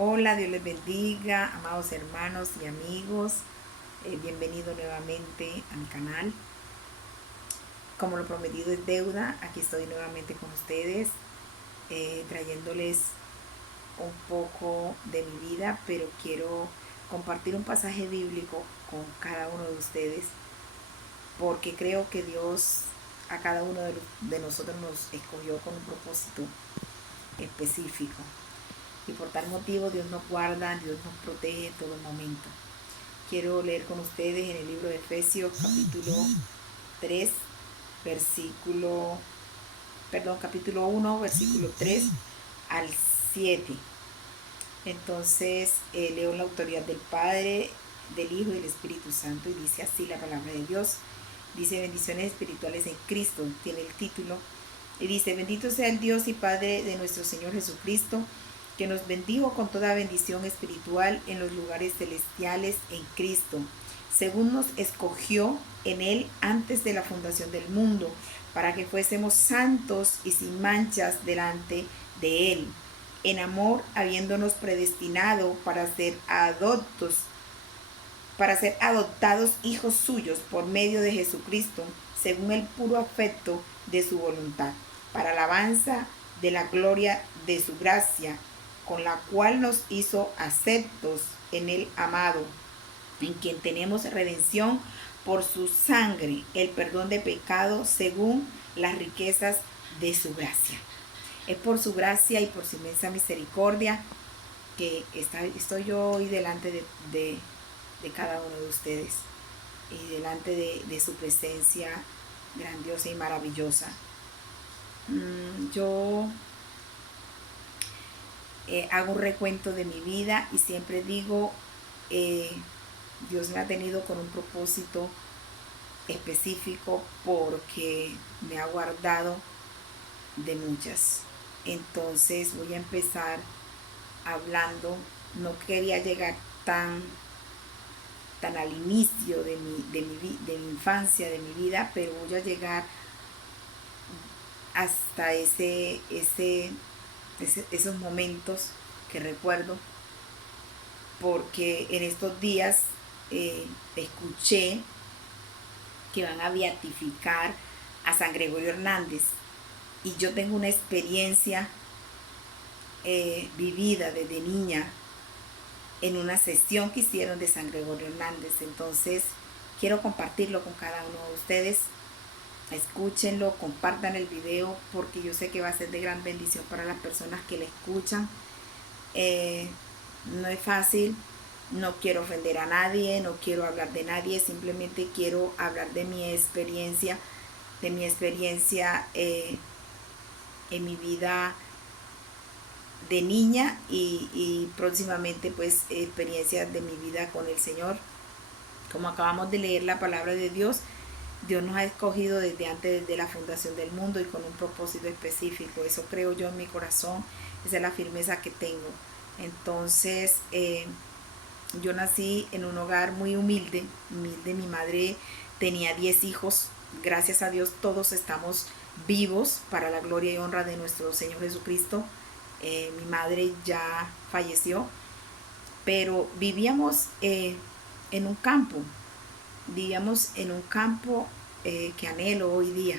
Hola, Dios les bendiga, amados hermanos y amigos. Bienvenido nuevamente a mi canal. Como lo prometido es deuda, aquí estoy nuevamente con ustedes, trayéndoles un poco de mi vida, pero quiero compartir un pasaje bíblico con cada uno de ustedes, porque creo que Dios a cada uno de nosotros nos escogió con un propósito específico. Y por tal motivo Dios nos guarda, Dios nos protege en todo momento. Quiero leer con ustedes en el libro de Efesios capítulo 3, capítulo 1, versículo 3 al 7. Entonces leo en la autoridad del Padre, del Hijo y del Espíritu Santo, y dice así la palabra de Dios. Dice bendiciones espirituales en Cristo, tiene el título. Y dice, bendito sea el Dios y Padre de nuestro Señor Jesucristo, que nos bendijo con toda bendición espiritual en los lugares celestiales en Cristo, según nos escogió en Él antes de la fundación del mundo, para que fuésemos santos y sin manchas delante de Él, en amor habiéndonos predestinado para ser adoptados hijos suyos por medio de Jesucristo, según el puro afecto de su voluntad, para alabanza de la gloria de su gracia, con la cual nos hizo aceptos en el amado, en quien tenemos redención por su sangre, el perdón de pecados según las riquezas de su gracia. Es por su gracia y por su inmensa misericordia que estoy yo hoy delante de cada uno de ustedes y delante de su presencia grandiosa y maravillosa. Yo hago un recuento de mi vida y siempre digo, Dios me ha tenido con un propósito específico porque me ha guardado de muchas. Entonces voy a empezar hablando, no quería llegar tan al inicio de mi infancia, de mi vida, pero voy a llegar hasta esos momentos que recuerdo, porque en estos días escuché que van a beatificar a San Gregorio Hernández, y yo tengo una experiencia vivida desde niña en una sesión que hicieron de San Gregorio Hernández. Entonces quiero compartirlo con cada uno de ustedes. Escúchenlo, compartan el video, porque yo sé que va a ser de gran bendición para las personas que le escuchan. No es fácil, no quiero ofender a nadie, no quiero hablar de nadie, simplemente quiero hablar de mi experiencia, en mi vida de niña y próximamente pues experiencias de mi vida con el Señor. Como acabamos de leer la palabra de Dios, Dios nos ha escogido desde antes de la fundación del mundo y con un propósito específico. Eso creo yo en mi corazón, esa es la firmeza que tengo. Entonces yo nací en un hogar muy humilde. Mi madre tenía 10 hijos, gracias a Dios todos estamos vivos para la gloria y honra de nuestro Señor Jesucristo. Mi madre ya falleció, pero vivíamos en un campo, que anhelo hoy día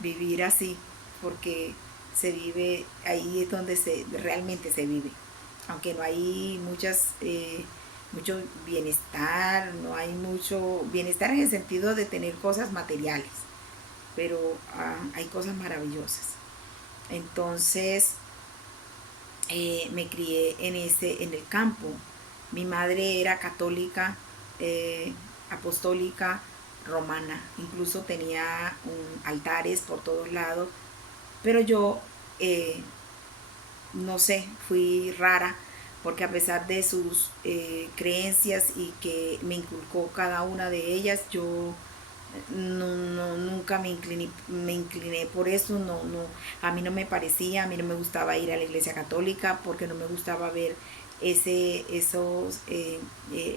vivir así, porque se vive, ahí es donde realmente se vive, aunque no hay mucho bienestar, no hay mucho bienestar en el sentido de tener cosas materiales, pero hay cosas maravillosas. Entonces me crié en el campo. Mi madre era católica, apostólica, romana, incluso tenía altares por todos lados, pero yo no sé, fui rara, porque a pesar de sus creencias y que me inculcó cada una de ellas, yo nunca me incliné por eso. A mí no me parecía, a mí no me gustaba ir a la iglesia católica, porque no me gustaba ver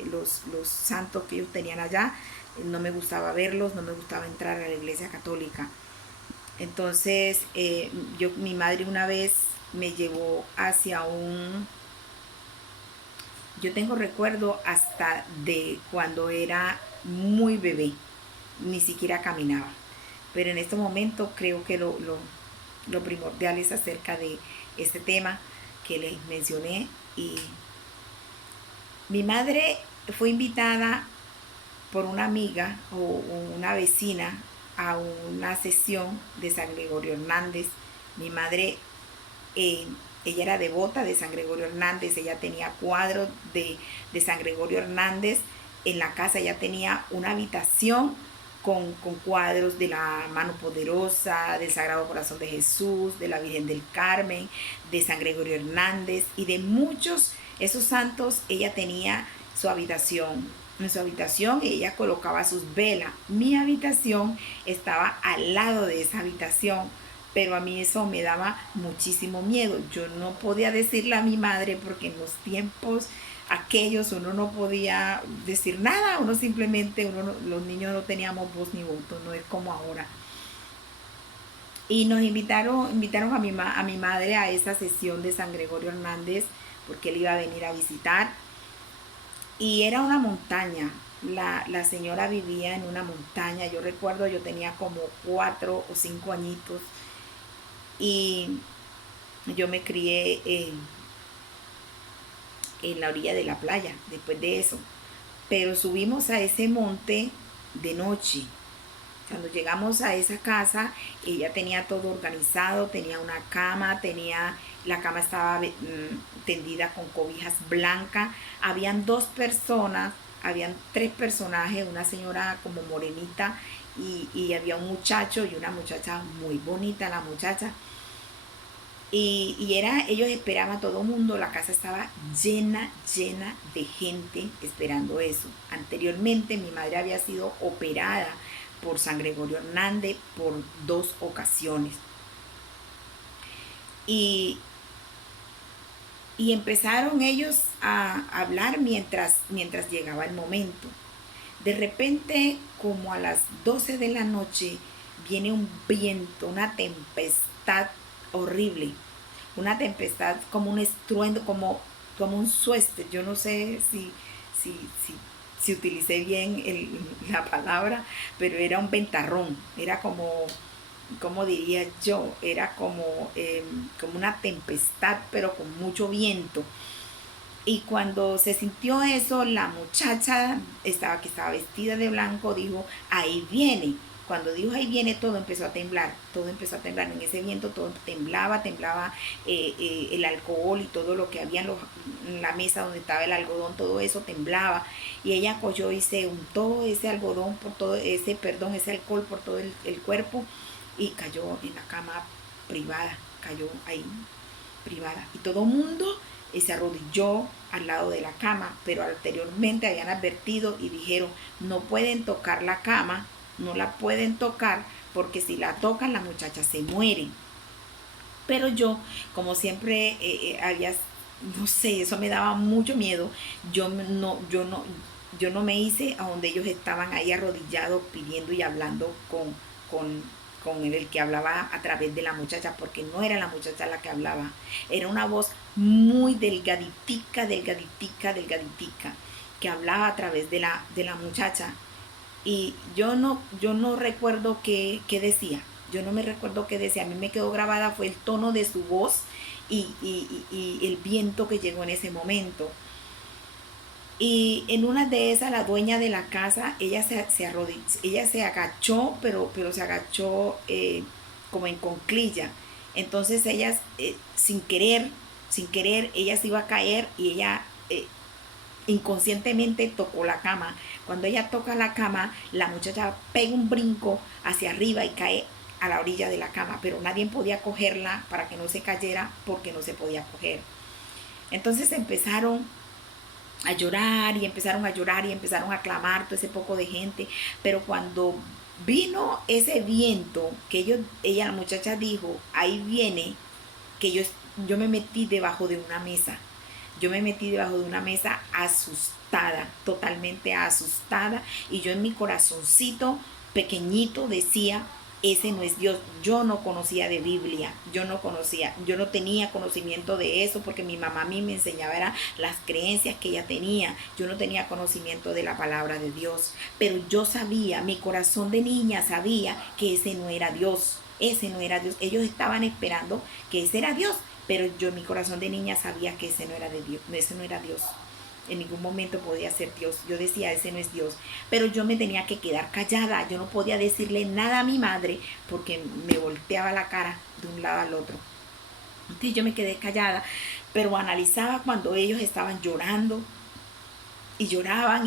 los santos que ellos tenían allá. No me gustaba verlos, no me gustaba entrar a la iglesia católica. Entonces mi madre una vez me llevó hacia Yo tengo recuerdo hasta de cuando era muy bebé, ni siquiera caminaba. Pero en este momento creo que lo primordial es acerca de este tema que les mencioné. Y mi madre fue invitada por una amiga o una vecina a una sesión de San Gregorio Hernández. Mi madre, eh, ella era devota de San Gregorio Hernández, ella tenía cuadros de San Gregorio Hernández en la casa, ella tenía una habitación con cuadros de la Mano Poderosa, del Sagrado Corazón de Jesús, de la Virgen del Carmen, de San Gregorio Hernández y de muchos esos santos. Ella tenía su habitación. En su habitación ella colocaba sus velas. Mi habitación estaba al lado de esa habitación, pero a mí eso me daba muchísimo miedo. Yo no podía decirle a mi madre porque en los tiempos aquellos uno no podía decir nada, uno simplemente, los niños no teníamos voz ni voto, no es como ahora. Y nos invitaron a mi madre a esa sesión de San Gregorio Hernández porque él iba a venir a visitar. Y era una montaña, la señora vivía en una montaña. Yo recuerdo, yo tenía como 4 o 5 añitos y yo me crié en la orilla de la playa después de eso. Pero subimos a ese monte de noche. Cuando llegamos a esa casa, ella tenía todo organizado, tenía una cama, la cama estaba tendida con cobijas blancas, habían 2 personas, habían 3 personajes, una señora como morenita y había un muchacho y una muchacha muy bonita, la muchacha. Ellos esperaban a todo el mundo, la casa estaba llena de gente esperando eso. Anteriormente mi madre había sido operada por San Gregorio Hernández por 2 ocasiones. Y, y empezaron ellos a hablar mientras llegaba el momento. De repente, como a las 12 de la noche, viene un viento, una tempestad horrible, una tempestad como un estruendo, como un sueste. Yo no sé si, si, si utilicé bien la palabra, pero era un ventarrón, era como diría yo, era como una tempestad, pero con mucho viento. Y cuando se sintió eso, la muchacha que estaba vestida de blanco dijo, ahí viene. Cuando dijo ahí viene, todo empezó a temblar, en ese viento, todo temblaba el alcohol y todo lo que había en la mesa donde estaba el algodón, todo eso temblaba. Y ella cogió y se untó ese algodón ese alcohol por todo el cuerpo y cayó en la cama privada, cayó ahí privada. Y todo el mundo se arrodilló al lado de la cama, pero anteriormente habían advertido y dijeron, no pueden tocar la cama, no la pueden tocar, porque si la tocan la muchacha se muere. Pero yo, como siempre no sé, eso me daba mucho miedo, yo no me hice a donde ellos estaban ahí arrodillados pidiendo y hablando con el que hablaba a través de la muchacha, porque no era la muchacha la que hablaba, era una voz muy delgaditica, que hablaba a través de la muchacha. Y yo no recuerdo qué decía, yo no me recuerdo qué decía, a mí me quedó grabada fue el tono de su voz y el viento que llegó en ese momento. Y en una de esas, la dueña de la casa, ella se arrodilló, ella se agachó, pero se agachó como en conclilla. Entonces ella, sin querer, ella se iba a caer y ella inconscientemente tocó la cama. Cuando ella toca la cama, la muchacha pega un brinco hacia arriba y cae a la orilla de la cama, pero nadie podía cogerla para que no se cayera porque no se podía coger. Entonces empezaron a llorar y empezaron a clamar todo ese poco de gente, pero cuando vino ese viento que la muchacha dijo, ahí viene, que yo me metí debajo de una mesa. Yo me metí debajo de una mesa asustada, totalmente asustada, y yo en mi corazoncito pequeñito decía, ese no es Dios. Yo no conocía de Biblia, yo no tenía conocimiento de eso porque mi mamá a mí me enseñaba era las creencias que ella tenía. Yo no tenía conocimiento de la palabra de Dios, pero yo sabía, mi corazón de niña sabía que ese no era Dios. Ese no era Dios. Ellos estaban esperando que ese era Dios, pero yo en mi corazón de niña sabía que ese no era de Dios, ese no era Dios. En ningún momento podía ser Dios. Yo decía, ese no es Dios. Pero yo me tenía que quedar callada. Yo no podía decirle nada a mi madre porque me volteaba la cara de un lado al otro. Entonces yo me quedé callada, pero analizaba cuando ellos estaban llorando y lloraban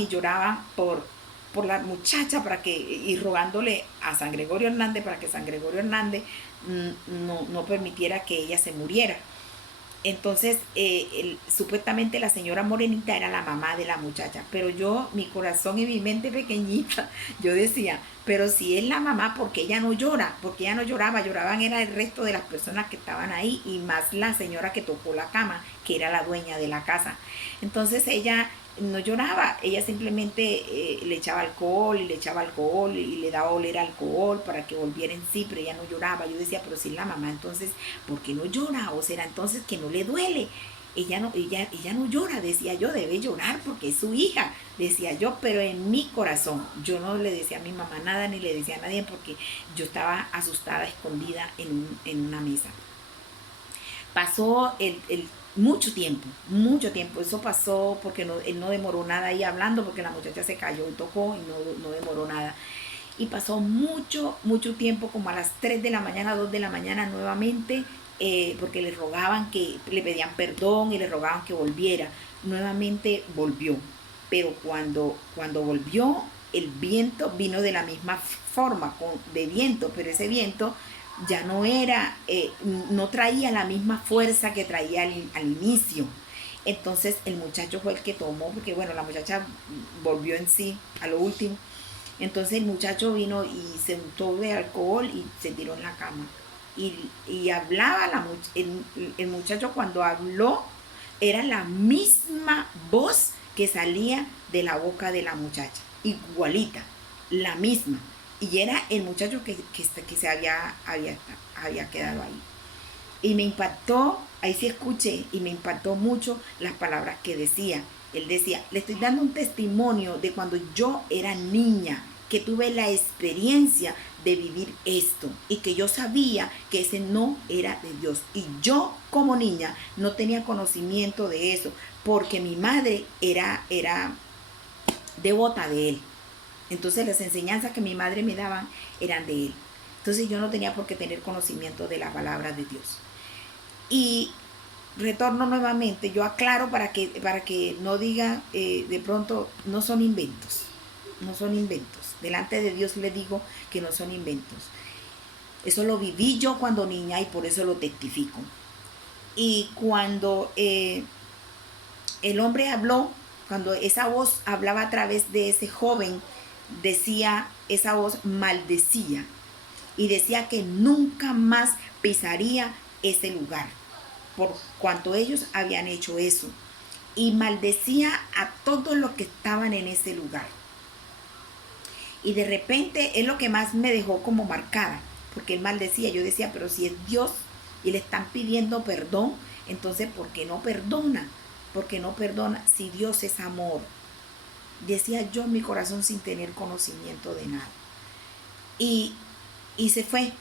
por la muchacha para que, y rogándole a San Gregorio Hernández para que San Gregorio Hernández no permitiera que ella se muriera. Entonces, supuestamente la señora Morenita era la mamá de la muchacha, pero yo, mi corazón y mi mente pequeñita, yo decía, pero si es la mamá, ¿por qué ella no llora? Porque ella no lloraba, lloraban era el resto de las personas que estaban ahí y más la señora que tocó la cama, que era la dueña de la casa. Entonces ella no lloraba, ella simplemente le echaba alcohol y le daba a oler alcohol para que volviera en sí, pero ella no lloraba. Yo decía, pero si es la mamá, entonces, ¿por qué no llora? O será entonces que no le duele. Ella no llora, decía yo, debe llorar porque es su hija, decía yo, pero en mi corazón yo no le decía a mi mamá nada ni le decía a nadie porque yo estaba asustada, escondida en una mesa. Pasó mucho tiempo. Eso pasó porque él no demoró nada ahí hablando, porque la muchacha se cayó y tocó y no demoró nada. Y pasó mucho tiempo, como a las 3 de la mañana, 2 de la mañana nuevamente, porque le rogaban le pedían perdón y le rogaban que volviera. Nuevamente volvió. Pero cuando volvió, el viento vino de la misma forma, de viento, pero ese viento ya no era, no traía la misma fuerza que traía al inicio. Entonces el muchacho fue el que tomó, porque bueno, la muchacha volvió en sí a lo último. Entonces el muchacho vino y se untó de alcohol y se tiró en la cama. Y hablaba, el muchacho cuando habló, era la misma voz que salía de la boca de la muchacha. Igualita, la misma. Y era el muchacho que se había quedado ahí. Y me impactó, ahí sí escuché, y me impactó mucho las palabras que decía. Él decía, le estoy dando un testimonio de cuando yo era niña, que tuve la experiencia de vivir esto y que yo sabía que ese no era de Dios. Y yo como niña no tenía conocimiento de eso, porque mi madre era devota de él. Entonces las enseñanzas que mi madre me daban eran de él. Entonces yo no tenía por qué tener conocimiento de la palabra de Dios. Y retorno nuevamente, yo aclaro para que no diga de pronto, no son inventos, no son inventos. Delante de Dios le digo que no son inventos. Eso lo viví yo cuando niña y por eso lo testifico. Y cuando el hombre habló, cuando esa voz hablaba a través de ese joven, decía, esa voz maldecía y decía que nunca más pisaría ese lugar, por cuanto ellos habían hecho eso, y maldecía a todos los que estaban en ese lugar. Y de repente es lo que más me dejó como marcada, porque él maldecía. Yo decía, pero si es Dios y le están pidiendo perdón, entonces ¿por qué no perdona? ¿Por qué no perdona si Dios es amor? Decía yo en mi corazón sin tener conocimiento de nada. Y se fue,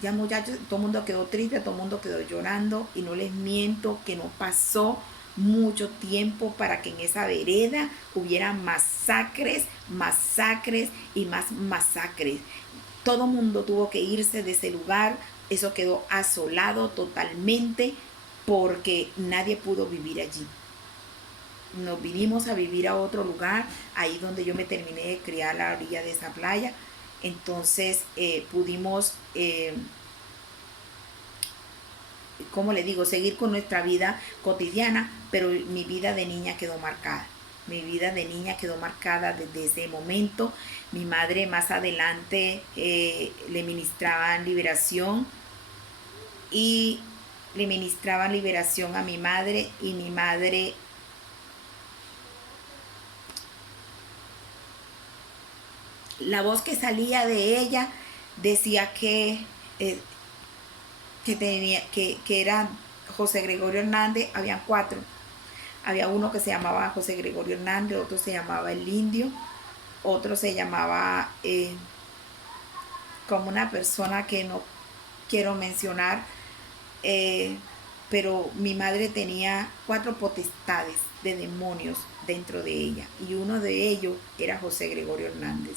ya muchachos, todo el mundo quedó triste, todo el mundo quedó llorando y no les miento que no pasó mucho tiempo para que en esa vereda hubiera masacres y más masacres. Todo el mundo tuvo que irse de ese lugar, eso quedó asolado totalmente porque nadie pudo vivir allí. Nos vinimos a vivir a otro lugar, ahí donde yo me terminé de criar a la orilla de esa playa. Entonces pudimos, como le digo, seguir con nuestra vida cotidiana, pero mi vida de niña quedó marcada. Mi vida de niña quedó marcada desde ese momento. Mi madre más adelante le ministraban liberación y le ministraban liberación a mi madre y mi madre la voz que salía de ella decía que era José Gregorio Hernández. Habían 4. Había uno que se llamaba José Gregorio Hernández, otro se llamaba El Indio, otro se llamaba como una persona que no quiero mencionar, pero mi madre tenía 4 potestades de demonios dentro de ella, y uno de ellos era José Gregorio Hernández.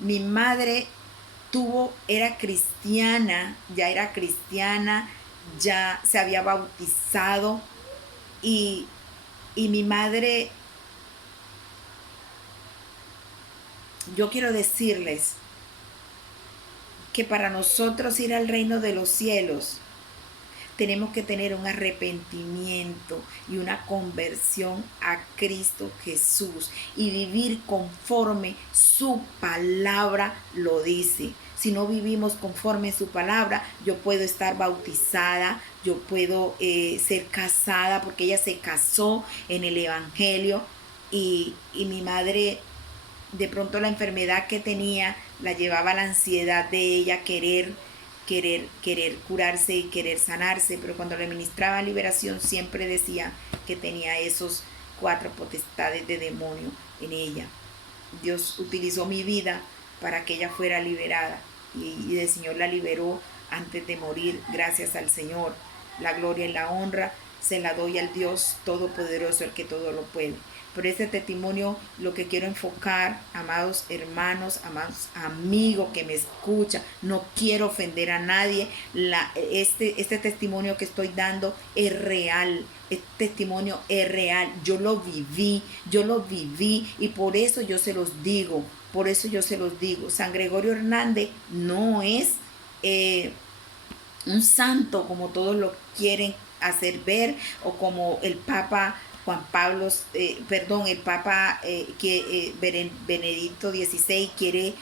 Mi madre era cristiana, ya se había bautizado, y mi madre, yo quiero decirles que para nosotros ir al reino de los cielos tenemos que tener un arrepentimiento y una conversión a Cristo Jesús y vivir conforme su palabra lo dice. Si no vivimos conforme su palabra, yo puedo estar bautizada, yo puedo ser casada, porque ella se casó en el Evangelio, y mi madre, de pronto la enfermedad que tenía la llevaba a la ansiedad de ella querer curarse y querer sanarse, pero cuando le ministraba liberación siempre decía que tenía esos 4 potestades de demonio en ella. Dios utilizó mi vida para que ella fuera liberada, y el Señor la liberó antes de morir. Gracias al Señor. La gloria y la honra se la doy al Dios Todopoderoso, el que todo lo puede. Por este testimonio lo que quiero enfocar, amados hermanos, amados amigos que me escuchan, no quiero ofender a nadie. Este testimonio que estoy dando es real. Este testimonio es real. Yo lo viví, y por eso yo se los digo. San Gregorio Hernández no es un santo como todos lo quieren hacer ver, o como el Papa Benedicto XVI quiere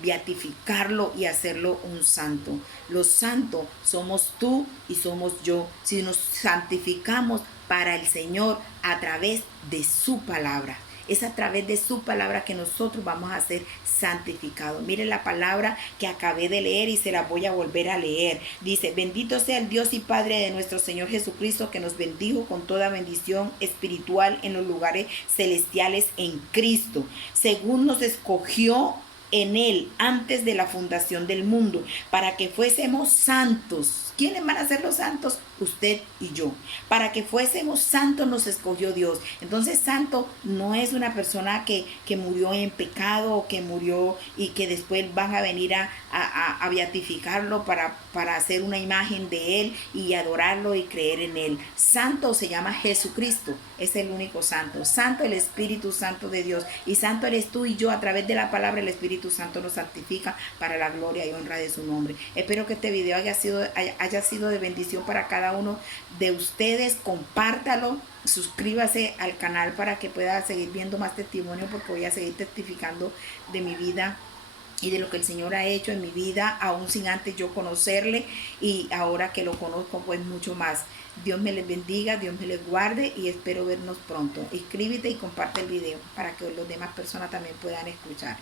beatificarlo y hacerlo un santo. Los santos somos tú y somos yo, si nos santificamos para el Señor a través de su palabra. Es a través de su palabra que nosotros vamos a ser santificados. Miren la palabra que acabé de leer y se la voy a volver a leer. Dice: bendito sea el Dios y Padre de nuestro Señor Jesucristo, que nos bendijo con toda bendición espiritual en los lugares celestiales en Cristo, según nos escogió en Él antes de la fundación del mundo, para que fuésemos santos. ¿Quiénes van a ser los santos? Usted y yo. Para que fuésemos santos nos escogió Dios. Entonces, santo no es una persona que murió en pecado, o que murió y que después van a venir a beatificarlo para hacer una imagen de Él y adorarlo y creer en Él. Santo se llama Jesucristo. Es el único santo. Santo el Espíritu Santo de Dios. Y santo eres tú y yo. A través de la palabra, el Espíritu Santo nos santifica para la gloria y honra de su nombre. Espero que este video haya sido de bendición para cada uno de ustedes. Compártalo, suscríbase al canal para que pueda seguir viendo más testimonios, porque voy a seguir testificando de mi vida y de lo que el Señor ha hecho en mi vida, aún sin antes yo conocerle, y ahora que lo conozco, pues mucho más. Dios me les bendiga, Dios me les guarde, y espero vernos pronto. Escríbete y comparte el video para que las demás personas también puedan escuchar.